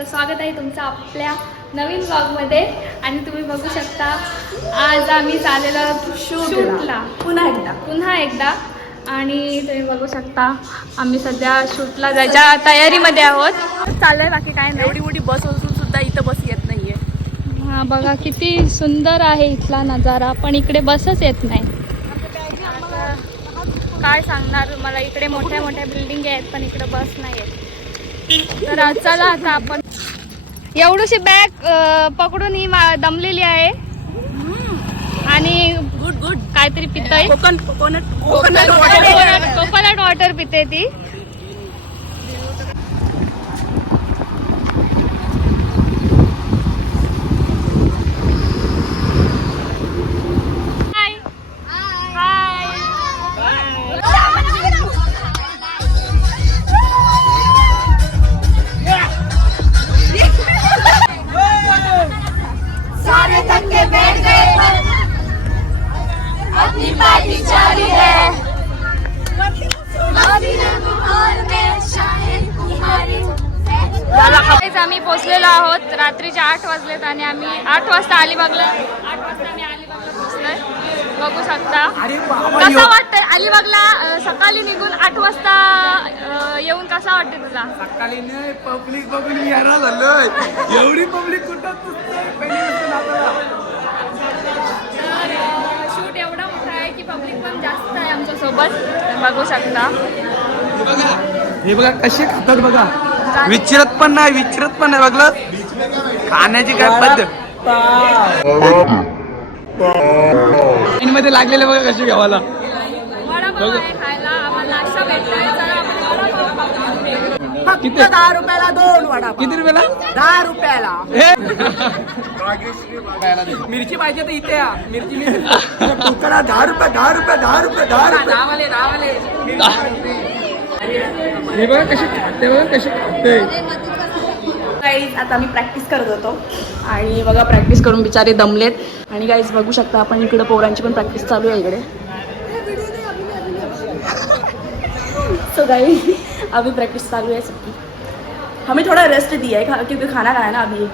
तर स्वागत आहे तुमचं आपल्या नवीन व्लॉगमध्ये. आणि तुम्ही बघू शकता आज आम्ही चाललेलो शूटला पुन्हा एकदा. आणि तुम्ही बघू शकता आम्ही सध्या शूटला जायच्या तयारीमध्ये आहोत. चाललंय बाकी काय नाही. एवढी मोठी बस असून सुद्धा इथं बस येत नाहीये. हा बघा किती सुंदर आहे इथला नजारा, पण इकडे बसच येत नाही. काय सांगणार मला, इकडे मोठ्या मोठ्या बिल्डिंग आहेत पण इकडे बस नाही आहेत. तर चला आता आपण एवढीशी बॅग पकडून ही दमलेली आहे आणि गुड काहीतरी पितय. कोकोनट वॉटर पिते ती. आम्ही पोहोचलेलो आहोत. रात्रीचे 8 वाजलेत आणि आम्ही 8 वाजता अलिबागला पोहोचलोय. बघू शकता कसं वाटतंय अलिबागला सकाळी निघून 8 वाजता येऊन. कसा वाटते तुला? सकाळी नाही पब्लिक बघून यायला झालोय. एवढी पब्लिक कुठं शूट एवढा मोठा आहे की पब्लिक पण जास्त आहे आमच्या सोबत. बघू शकता हे बघा कसे खातात बघा. विचारत पण नाही बघलं खाण्याची काय पद्धत. मध्ये लागलेले बघा कसे गावाला. वडापाव आहे खायला. आम्हाला नाश्ता भेटलाय. चला आपण वडापाव खाऊ. किती? 10 रुपयाला 2 वडा. किती रुपयाला? 10 रुपयाला. मिरची पाहिजे तर इथे या. मिरची 10 रुपये. हे बघा कशी खाते बघा कशी खाते. गाईज आता आम्ही प्रॅक्टिस करत होतो आणि बघा प्रॅक्टिस करून बिचारे दमलेत. आणि गाईज बघू शकता आपण इकडे पोरांची पण प्रॅक्टिस चालू आहे इकडे. सो गाइस अभी प्रैक्टिस चालू है सबकी. हमें थोड़ा रेस्ट दिया है क्योंकि खाना खाया ना अभी.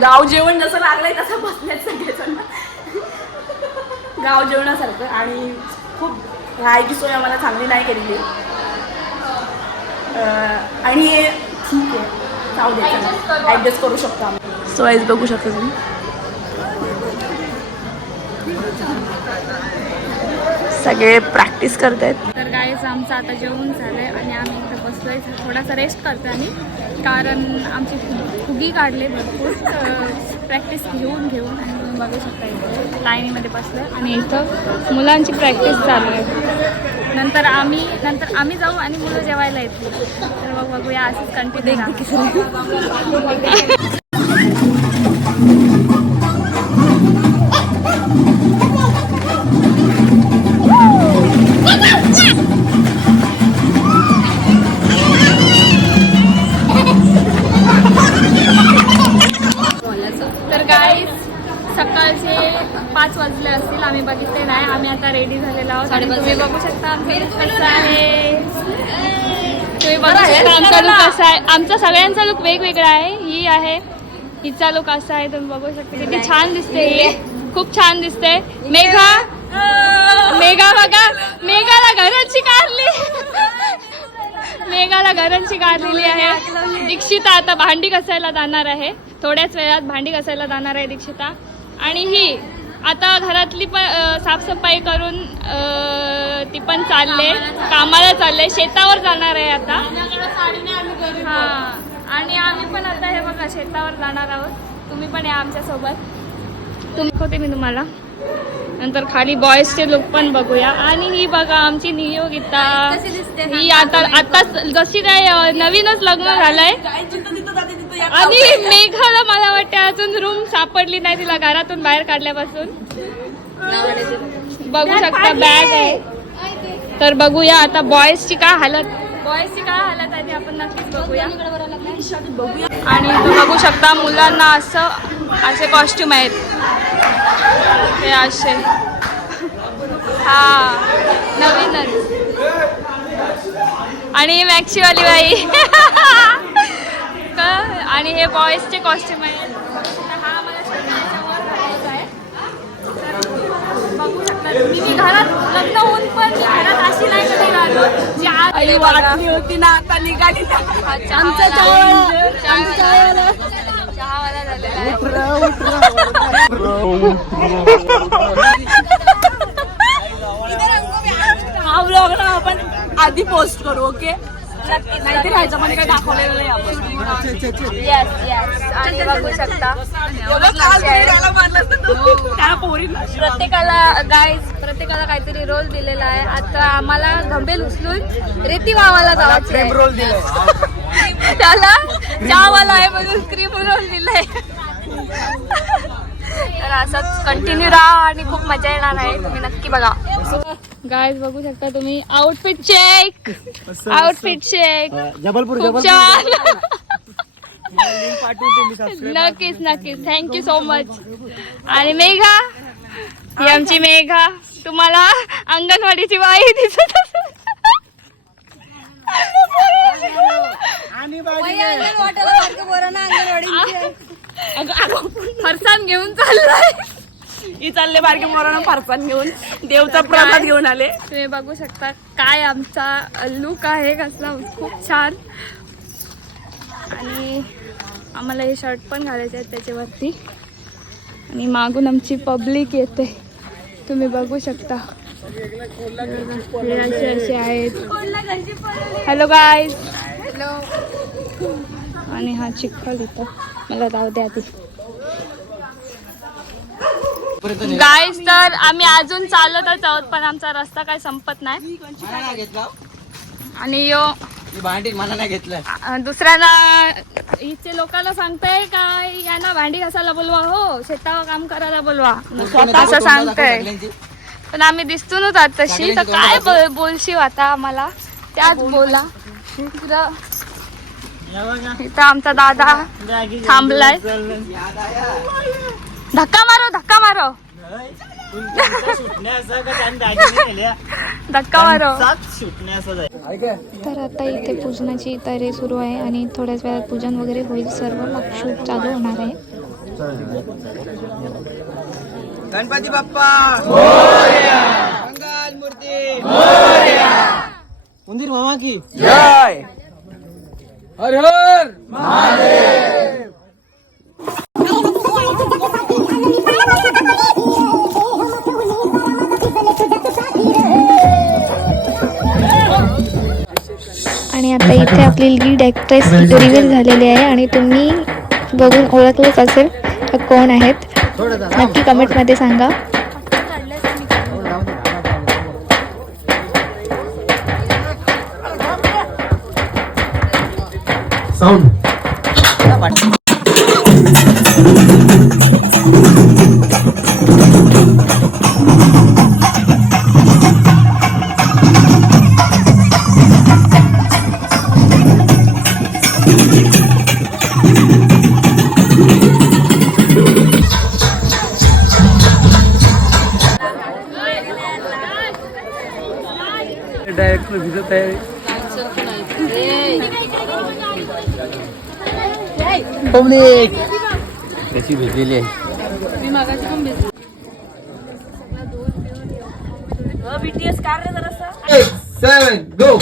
गाव जेवण जसं लागलंय तसं बसल्यात सगळेजण गाव जेवणासारखं. आणि खूप राहायची सोय आम्हाला चांगली नाही केलेली. आणि ठीक आहे जाऊ द्यायचं, ॲडजस्ट करू शकतो आम्ही. सो गाईज बघू शकता तुम्ही सगळे प्रॅक्टिस करतायत. तर गाईज आमचं आता जेवण झालंय आणि आम्ही इथं बसलोय. थोडासा रेस्ट करतो आम्ही, कारण आमची फुगी काढले भरपूर प्रॅक्टिस घेऊन आणि तुम्ही बघू शकता इथे लाईनीमध्ये बसलोय आणि इथं मुलांची प्रॅक्टिस चालू आहे. नंतर आम्ही जाऊ आणि मुलं जेवायला येतील. तर बघूया असंच कंटिन्यू. तर गाईज सकाळचे 5 वाजले असतील. आम्ही बघितले नाही. आम्ही आता रेडी झालेलो आहोत. तुम्ही बघू शकता आमचं लुक कसं आहे. तुम्ही बघू शकता आमचा लुक कसा आहे. आमचा सगळ्यांचा लुक वेगवेगळा आहे. ही आहे, हिचा लुक असा आहे. तुम्ही बघू शकता किती छान दिसते. ही खूप छान दिसते. मेघा बघा, मेघाला घरांची कारलेली आहे. दीक्षिता आता भांडी घासायला जाणार आहे. थोड्याच वेळात भांडी घासायला जाणार आहे दीक्षिता. आणि ही आता घरातली पण साफसफाई करून ती पण कामाला चालले. शेतावर जाणार आहे आता. हां आणि आम्ही पण आता हे बघा शेतावर जाणार आहोत. तुम्ही पण या आमच्यासोबत. होते मी तुम्हाला नंतर खाली बॉयजचे लुक पण बघूया. आणि ही बघा आमची नियोगिता. ही आता जशी काय नवीनच लग्न झालंय. आणि मेघाला मला वाटतं अजून रूम सापडली नाही तिला घरातून बाहेर काढल्यापासून. बघू शकता बॅग आहे. तर बघूया आता बॉयजची काय हालत आहे ते आपण नक्कीच बघूया. आणि बघू शकता मुलांना असे कॉस्ट्युम आहेत हे असे. हा नवीनच आणि मॅक्सीवाली बाई आणि हे बॉईजचे कॉस्ट्युम आहे. हा आम्हाला शर्टाच्या वर घालायचा आहे. तर बघू शकता तुम्ही. मी घरात लग्न होऊन पण घरात अशी नाही कधी राहिलो जी आज आई वाटली होती ना आता निघाली. आमचा चहावाला झालेला आहे. हा ब्लॉग ना आपण आधी पोस्ट करू. ओके नाहीतर ह्याच्या मध्ये काही दाखवलेलं नाही आपण. Yes yes. आणि बघू शकता त्या पोरीला प्रत्येकाला काहीतरी रोल दिलेला आहे. आता आम्हाला घंबेल उचलून रेती वावाला जायचं आहे. रोल दिलाय. त्याला चहावाला आहे म्हणून क्रीम रोल दिलाय. तर असंच कंटिन्यू राहा आणि खूप मजा येणार आहे. तुम्ही नक्की बघा. गाईज बघू शकता तुम्ही. Outfit check. Outfit check. Jabalpur खूप छान. नक्कीच नक्कीच. Thank you so much. आणि मेघा ही आमची मेघा. तुम्हाला अंगणवाडीची बाई दिसत असेल. फरसान घेऊन चाललाय. ही चालले बारके मोरांना फारसान घेऊन देवचा प्रसाद घेऊन आले. तुम्ही बघू शकता काय आमचा लुक आहे कसला खूप छान. आणि आम्हाला हे शर्ट पण घालायचे आहेत त्याच्यावरती. आणि मागून आमची पब्लिक येते तुम्ही बघू शकता. हे असे आहेत. Hello guys. हॅलो. आणि हा चिखल इथं मला जाऊ द्या आधी. गाईज तर आम्ही अजून चालतच आहोत पण आमचा रस्ता काय संपत नाही. आणि यो मला नाही घेतलं. दुसऱ्यांना इथे लोकांना सांगताय का यांना भांडी घासायला बोलवा. हो शेतावर काम करायला बोलवा असं सांगताय. पण आम्ही दिसतूनच आत तशी तर काय बोलशीव आता आम्हाला त्याच बोला. इथं आमचा दादा थांबलाय. धक्का मारो धक्का मारो धक्का मारो. तर आता इथे पूजनाची तयारी सुरू आहे आणि थोड्याच वेळात पूजन वगैरे होईल. सर्व लाक्षूट चालू होणार आहे. गणपती बाप्पा मंगल मूर्ती मंदिर मामा की जय. हर हर महादेव. आणि आता इथे आपली लीड ॲक्ट्रेस रिव्हील झालेली आहे आणि तुम्ही बघून ओळखलंच असेल तर कोण आहेत नक्की कमेंटमध्ये सांगा. साऊंड डायरेक्ट भिजत आहे. पब्लिक कशी भिजलेली आहे. बीटीएस कार रे जरासा. 8 7 गो.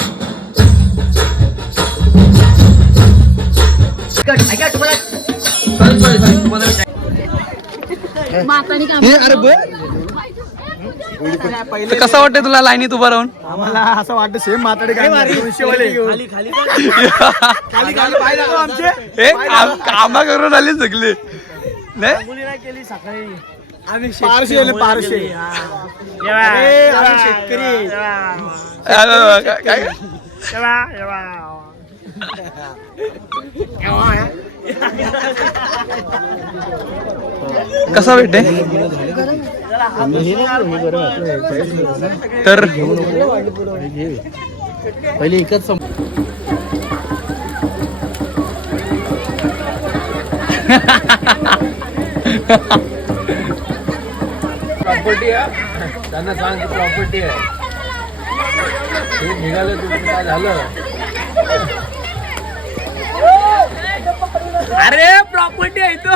कसा वाटतंय तुला लाईनीत उभा राहून. आम्हाला असं वाटतं सेम माताडे काय कामा करून आले सगळे नाही केली सकाळी आम्ही पारशे पारशे शेतकरी काय कसा भेटे तर पहिले एकच प्रॉपर्टी आहे त्यांना सांग प्रॉपर्टी आहे हे निघालं तुझं काय झालं अरे प्रॉपर्टी आहे तो.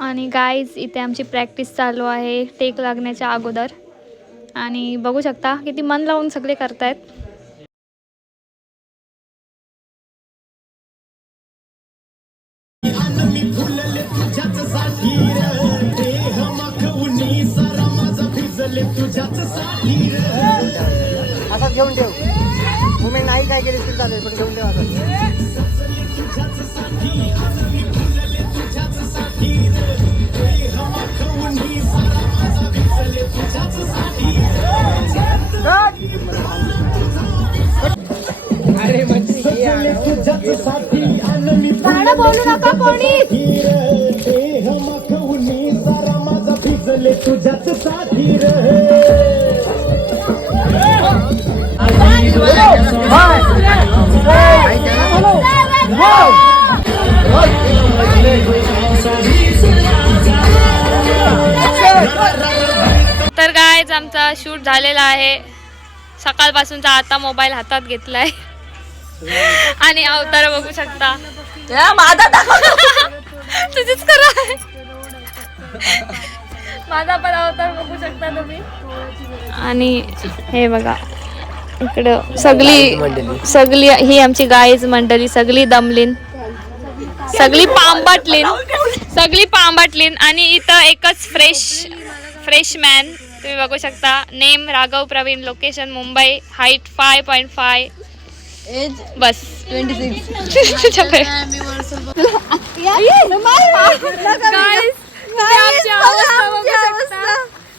आणि गाईज इथे आमची प्रॅक्टिस चालू आहे टेक लागण्याच्या अगोदर. आणि बघू शकता किती मन लावून सगळे करतायत. आता घेऊन ठेव. मुमेंट नाही काय केली तरी चालेल, पण घेऊन ठेव आता. गाणं बोलू नका कोणी. तुझ्याच साठी तर गाईज आमचा शूट झालेला आहे. सकाळपासूनचा आता मोबाईल हातात घेतलाय आणि अवतार बघू शकता. तुझीच करा. माझा पण अवतार बघू शकता तुम्ही. आणि हे बघा इकडं सगळी ही आमची गाईज मंडळी सगळी दमलीन, सगळी पांबाटलीन आणि इथं एकच फ्रेश मॅन तुम्ही बघू शकता. Name Raghav Praveen, location Mumbai, height 5.5, age बस 26.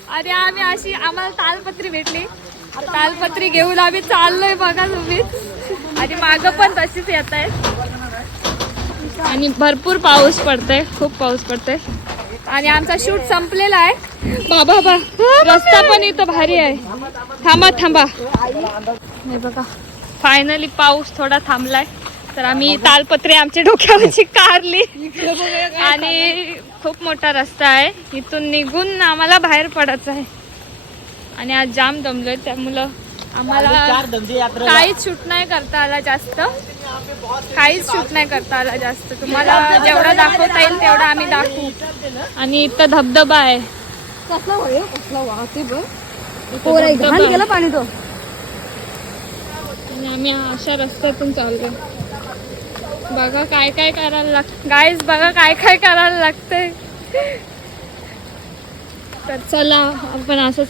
अरे आम्ही अशी आम्हाला तालपत्री भेटली. तालपत्री घेऊन आम्ही चाललोय बघा तुम्हीच. आणि मागं पण तशीच येत आहेत. आणि भरपूर पाऊस पडतोय, खूप पाऊस पडतोय. आणि आमचा शूट संपलेला आहे. बाबा रस्ता पण इथं भारी आहे. थांबा हे बघा फायनली पाऊस थोडा थांबलाय. तर आम्ही तालपत्री आमच्या डोक्यावरची काढली आणि खूप मोठा रस्ता आहे. इथून निघून आम्हाला बाहेर पडायचं आहे. आणि आज जाम दमलोय, त्यामुळं आम्हाला काहीच शूट नाही करता आला जास्त. तुम्हाला जेवढा दाखवता येईल तेवढा आम्ही दाखवू. आणि इथं धबधबा आहे. गेला पाणी तो. आणि आम्ही अशा रस्त्यातून चाललोय. बघा काय करायला लागतं गाईज, बघा काय करायला लागतंय. तर चला आपण असंच